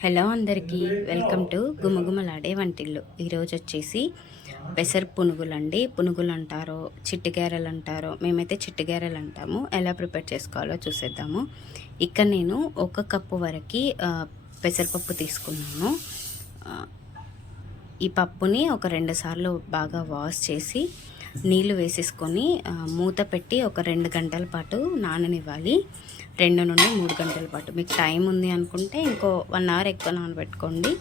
Hello అందరికీ welcome to గుమగుమలాడే వంటిల్లు. ఈరోజు వచ్చేసి పెసర పునుగులు అండి. పునుగులు అంటారో చిట్టిగారెలు అంటారో, మేమైతే చిట్టిగారెలు అంటాము. ఎలా ప్రిపేర్ చేసుకోవాలో చూసేద్దాము. ఇక్కడ నేను 1 కప్పు వరకు పెసరపప్పు తీసుకున్నాను. ఈ పప్పుని ఒక 2 సార్లు బాగా వాష్ చేసి నీళ్ళు వేసేసుకొని మూత పెట్టి ఒక 2 గంటల పాటు నాననివ్వాలి. 2 నుండి 3 గంటల పాటు. మీకు టైం ఉంది అనుకుంటే ఇంకో 1 అవర్ ఎక్కువ నానబెట్టుకోండి.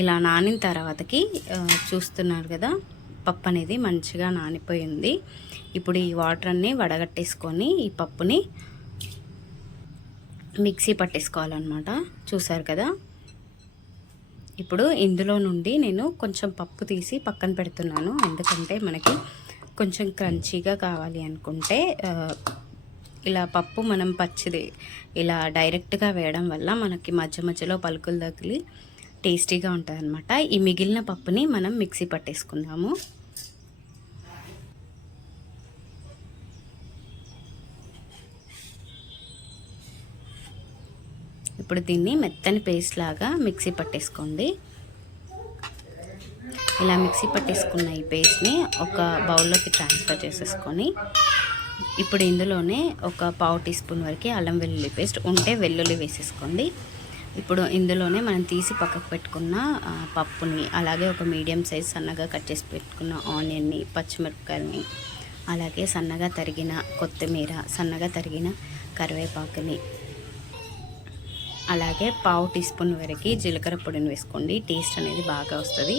ఇలా నానిన తర్వాతకి చూస్తున్నారు కదా, పప్పు అనేది మంచిగా నానిపోయింది. ఇప్పుడు ఈ వాటర్ అన్నీ వడగట్టేసుకొని ఈ పప్పుని మిక్సీ పట్టేసుకోవాలన్నమాట. చూసారు కదా, ఇప్పుడు ఇందులో నుండి నేను కొంచెం పప్పు తీసి పక్కన పెడుతున్నాను. ఎందుకంటే మనకి కొంచెం క్రంచీగా కావాలి అనుకుంటే ఇలా పప్పు మనం పచ్చిది ఇలా డైరెక్ట్గా వేయడం వల్ల మనకి మధ్య మధ్యలో పలుకులు తగిలి టేస్టీగా ఉంటుంది అనమాట. ఈ మిగిలిన పప్పుని మనం మిక్సీ పట్టేసుకుందాము. ఇప్పుడు దీన్ని మెత్తని పేస్ట్ లాగా మిక్సీ పట్టేసుకోండి. ఇలా మిక్సీ పట్టేసుకున్న ఈ పేస్ట్ని ఒక బౌల్లోకి ట్రాన్స్ఫర్ చేసేసుకొని ఇప్పుడు ఇందులోనే ఒక 1/2 టీ స్పూన్ వరకు అల్లం వెల్లుల్లి పేస్ట్ ఉంటే వెల్లుల్లి వేసేసుకోండి. ఇప్పుడు ఇందులోనే మనం తీసి పక్కకు పెట్టుకున్న పప్పుని, అలాగే ఒక మీడియం సైజ్ సన్నగా కట్ చేసి పెట్టుకున్న ఆనియన్ని, పచ్చిమిరపకాయలని, అలాగే సన్నగా తరిగిన కొత్తిమీర, సన్నగా తరిగిన కరివేపాకుని, అలాగే 1/2 టీ స్పూన్ వరకు జీలకర్ర పొడిని వేసుకోండి. టేస్ట్ అనేది బాగా వస్తుంది.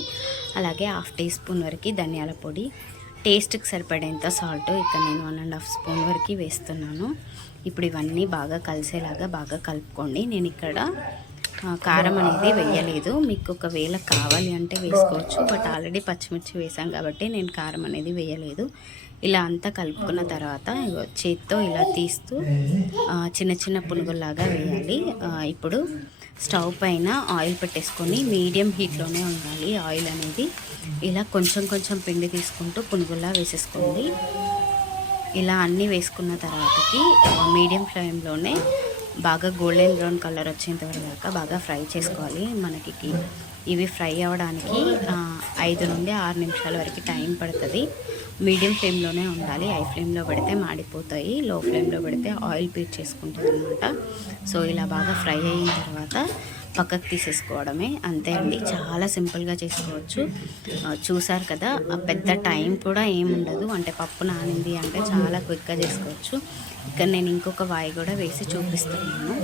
అలాగే 1/2 టీ స్పూన్ వరకు ధనియాల పొడి, టేస్ట్కి సరిపడేంత సాల్ట్ ఇక్కడ నేను 1.5 స్పూన్ వరకు వేస్తున్నాను. ఇప్పుడు ఇవన్నీ బాగా కలిసేలాగా బాగా కలుపుకోండి. నేను ఇక్కడ కారం అనేది వేయలేదు. మీకు ఒకవేళ కావాలి అంటే వేసుకోవచ్చు, బట్ ఆల్రెడీ పచ్చిమిర్చి వేసాం కాబట్టి నేను కారం అనేది వేయలేదు. ఇలా అంతా కలుపుకున్న తర్వాత చేత్తో ఇలా తీస్తూ చిన్న చిన్న పునుగుల్లాగా వేయాలి. ఇప్పుడు స్టవ్ పైన ఆయిల్ పెట్టేసుకొని మీడియం హీట్లోనే ఉండాలి ఆయిల్ అనేది. ఇలా కొంచెం కొంచెం పిండి తీసుకుంటూ పునుగుల్లా వేసేసుకోండి. ఇలా అన్నీ వేసుకున్న తర్వాతకి మీడియం ఫ్లేమ్లోనే బాగా గోల్డెన్ బ్రౌన్ కలర్ వచ్చేంత వరకు బాగా ఫ్రై చేసుకోవాలి. మనకి ఇవి ఫ్రై అవ్వడానికి 5 నుండి 6 నిమిషాల వరకు టైం పడుతుంది. మీడియం ఫ్లేమ్లోనే ఉండాలి. హై ఫ్లేమ్లో పెడితే మాడిపోతాయి, లో ఫ్లేమ్లో పెడితే ఆయిల్ పీల్ చేసుకుంటుంది అనమాట. సో ఇలా బాగా ఫ్రై అయిన తర్వాత పక్కకు తీసేసుకోవడమే, అంతే అండి. చాలా సింపుల్గా చేసుకోవచ్చు. చూసారు కదా, పెద్ద టైం కూడా ఏముండదు. అంటే పప్పు నానింది అంటే చాలా క్విక్గా చేసుకోవచ్చు. ఇక్కడ నేను ఇంకొక వాయి కూడా వేసి చూపిస్తున్నాను.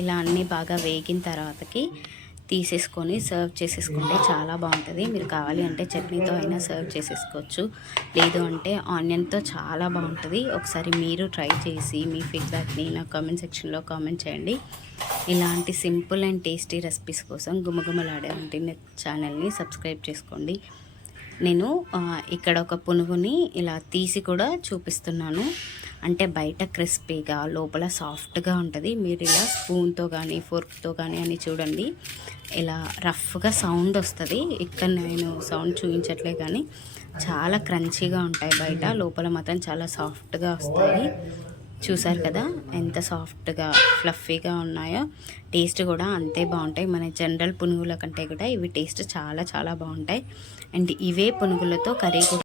ఇలా అన్నీ బాగా వేగిన తర్వాతకి తీసేసుకొని సర్వ్ చేసేసుకుంటే చాలా బాగుంటుంది. మీరు కావాలి అంటే చట్నీతో అయినా సర్వ్ చేసేసుకోవచ్చు, లేదు అంటే ఆనియన్తో చాలా బాగుంటుంది. ఒకసారి మీరు ట్రై చేసి మీ ఫీడ్బ్యాక్ని నా కామెంట్ సెక్షన్లో కామెంట్ చేయండి. ఇలాంటి సింపుల్ అండ్ టేస్టీ రెసిపీస్ కోసం గుమగుమలాడే వంటిల్లు ఛానల్ని సబ్స్క్రైబ్ చేసుకోండి. నేను ఇక్కడ ఒక పునుగుని ఇలా తీసి కూడా చూపిస్తున్నాను. అంటే బయట క్రిస్పీగా, లోపల సాఫ్ట్గా ఉంటుంది. మీరు ఇలా స్పూన్తో కానీ ఫోర్క్తో కానీ అని చూడండి, ఇలా రఫ్గా సౌండ్ వస్తుంది. ఇక్కడ నేను సౌండ్ చూపించట్లే కానీ చాలా క్రంచీగా ఉంటాయి. బయట, లోపల మాత్రం చాలా సాఫ్ట్గా వస్తాయి. చూసారు కదా ఎంత సాఫ్ట్గా ఫ్లఫీగా ఉన్నాయో. టేస్ట్ కూడా అంతే బాగుంటాయి. మన జనరల్ పునుగుల కంటే కూడా ఇవి టేస్ట్ చాలా చాలా బాగుంటాయి. అండ్ ఇవే పునుగులతో కర్రీ కూడా